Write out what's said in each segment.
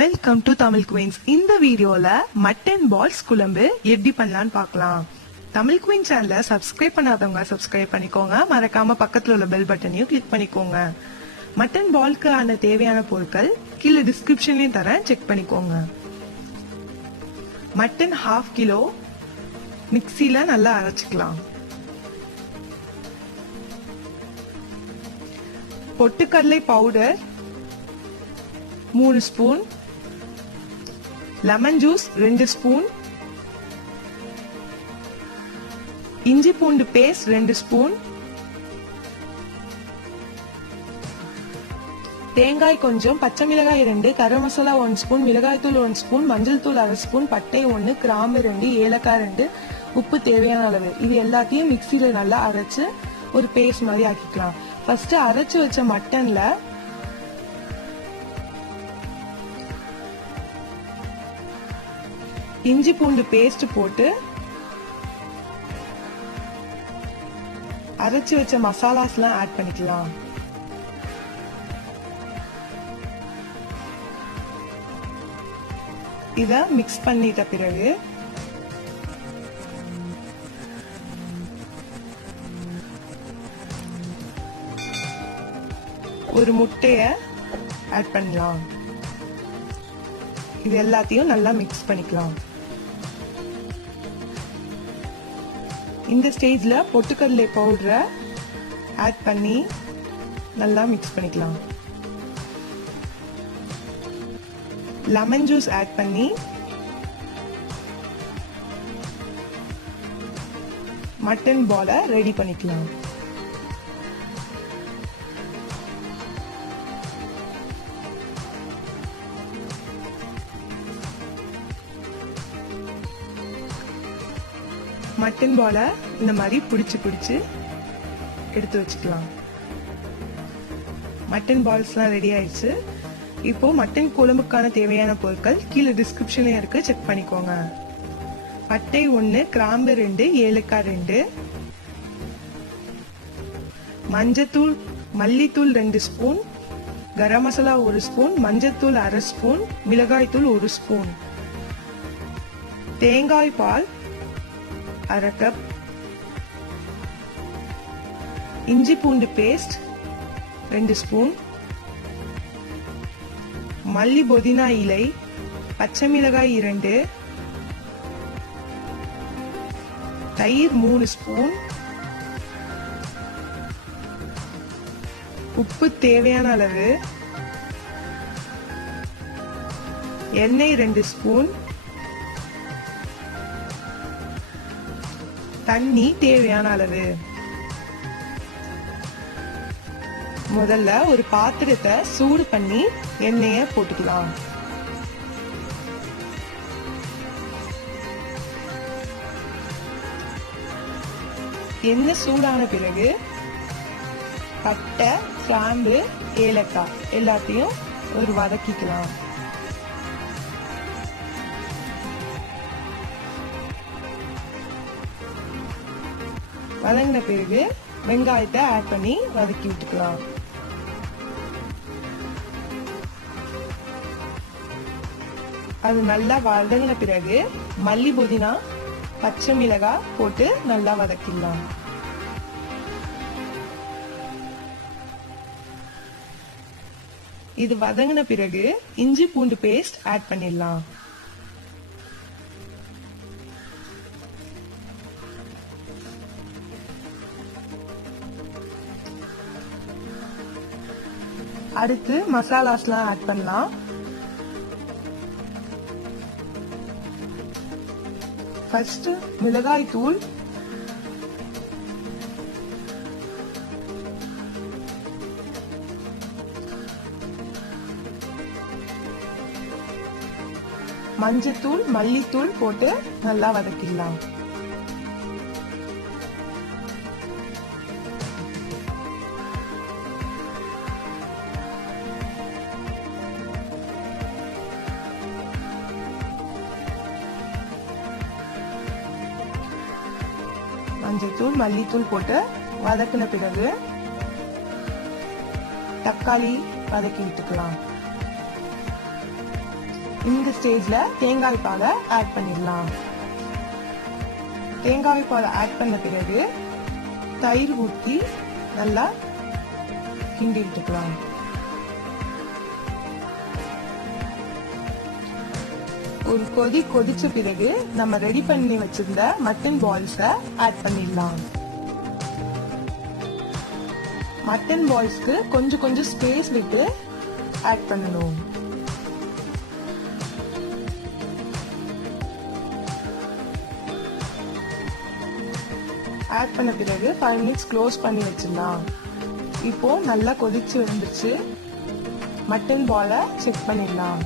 Welcome to Tamil queens. இந்த வீடியோல mutton balls குழம்பு எப்படி பண்ணலாம்னு பார்க்கலாம். தமிழ் குயின் சேனலை சப்ஸ்கிரைப் பண்ணாதவங்க சப்ஸ்கிரைப் பண்ணிக்கோங்க. மறக்காம பக்கத்துல உள்ள பெல் பட்டனையும் கிளிக் பண்ணிக்கோங்க. மட்டன் பால்க்கு ஆன தேவையான பொருட்கள் கீழே டிஸ்கிரிப்ஷன்லயும் தரேன், செக் பண்ணிக்கோங்க. மட்டன் 1/2 கிலோ மிக்சில நல்லா அரைச்சிக்கலாம். பொட்டுக்கடலை powder 3 spoon, lemon juice 2 spoon, இஞ்சி பூண்டு பேஸ்ட் 2 ஸ்பூன், தேங்காய் கொஞ்சம், பச்சை மிளகாய் 2, கரம் மசாலா 1 ஸ்பூன், மிளகாய் தூள் 1 ஸ்பூன், மஞ்சள் தூள் 1/2 ஸ்பூன், பட்டை 1, கிராம்பு 2, ஏலக்காய் 2, உப்பு தேவையான அளவு. இது எல்லாத்தையும் மிக்சியில நல்லா அரைச்சு ஒரு பேஸ்ட் மாதிரி ஆக்கிக்கலாம். ஃபர்ஸ்ட் அரைச்சு வச்ச மட்டன்ல இஞ்சி பூண்டு பேஸ்ட் போட்டு அரைச்சு வச்ச மசாலாஸ் எல்லாம் ஆட் பண்ணிக்கலாம். இத மிக்ஸ் பண்ணிட்ட பிறகு ஒரு முட்டைய ஆட் பண்ணலாம். இது எல்லாத்தையும் நல்லா மிக்ஸ் பண்ணிக்கலாம். இந்த ஸ்டேஜ்ல பொட்டுக்கடலை பவுடரை ஆட் பண்ணி நல்லா மிக்ஸ் பண்ணிக்கலாம். லெமன் ஜூஸ் ஆட் பண்ணி மட்டன் பாலை ரெடி பண்ணிக்கலாம். மட்டன் பாலை இந்த மாதிரி பிடிச்சு எடுத்து வச்சுக்கலாம். மட்டன் பால்ஸ் எல்லாம் ரெடி ஆயிடுச்சு. இப்போ மட்டன் குழம்புக்கான தேவையான பொருட்கள் கீழே டிஸ்கிரிப்ஷன்ல இருக்கு, செக் பண்ணிக்கோங்க. பட்டை 1, கிராம்பு 2, ஏலக்காய் 2, மஞ்சத்தூள் மல்லித்தூள் 2 ஸ்பூன், கரம் மசாலா 1 ஸ்பூன், மஞ்சத்தூள் 1/2 ஸ்பூன், மிளகாய் தூள் 1 ஸ்பூன், தேங்காய் பால் 1/2 கப், இஞ்சி பூண்டு பேஸ்ட் 2 ஸ்பூன், மல்லி புதினா இலை, பச்சை மிளகாய் 2, தயிர் 3 ஸ்பூன், உப்பு தேவையான அளவு, எண்ணெய் 2 ஸ்பூன், தண்ணி தேவையான அளவு. முதல்ல ஒரு பாத்திரத்தை சூடு பண்ணி எண்ணெய போட்டுக்கலாம். எண்ணெய் சூடான பிறகு பட்டை, கிராம்பு, ஏலக்காய் எல்லாத்தையும் ஒரு வதக்கிக்கலாம். வதங்கின பிறகு வெங்காயத்தை ஆட் பண்ணி வதக்கி விட்டுக்கலாம். அது நல்லா வதங்கின பிறகு மல்லி புதினா, பச்சை மிளகாய் போட்டு நல்லா வதக்கிடலாம். இது வதங்கின பிறகு இஞ்சி பூண்டு பேஸ்ட் ஆட் பண்ணிடலாம். அடுத்து மசாலாஸ்லாம் ஆட் பண்ணலாம். ஃபர்ஸ்ட் மிளகாய் தூள், மஞ்சத்தூள், மல்லித்தூள் போட்டு நல்லா வதக்கிடலாம். மஞ்சத்தூள், மல்லித்தூள் போட்டு வதக்கின பிறகு தக்காளி வதக்கி விட்டுக்கலாம். இந்த ஸ்டேஜ்ல தேங்காய் பாலை ஆட் பண்ணிடலாம். தேங்காய் பாலை ஆட் பண்ண பிறகு தயிர் ஊற்றி நல்லா கிண்டி விட்டுக்கலாம். ஒரு கொதி கொதிச்ச பிறகு நம்ம ரெடி பண்ணி வச்சிருந்த மட்டன் பால்ஸ ஆட் பண்ணிடலாம். மட்டன் பால்ஸ்க்கு கொஞ்சம் கொஞ்சம் ஸ்பேஸ் விட்டு ஆட் பண்ணணும். ஆட் பண்ண பிறகு 5 மினிட்ஸ் க்ளோஸ் பண்ணி வச்சிடலாம். இப்போ நல்லா கொதிச்சு வந்துருச்சு. மட்டன் பாலை செக் பண்ணிடலாம்.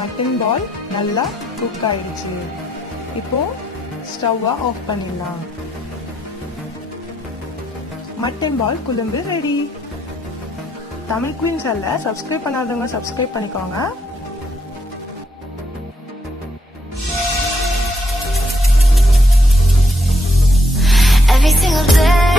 மட்டன் பால் நல்லா குக் ஆயிடுச்சு. இப்போ ஸ்டவ்வை ஆஃப் பண்ணிடலாம். மட்டன் பால் குழம்பு ரெடி. தமிழ் குயின் சேனலை சப்ஸ்கிரைப் பண்ணாதவங்க சப்ஸ்கிரைப் பண்ணிக்கோங்க. Every single day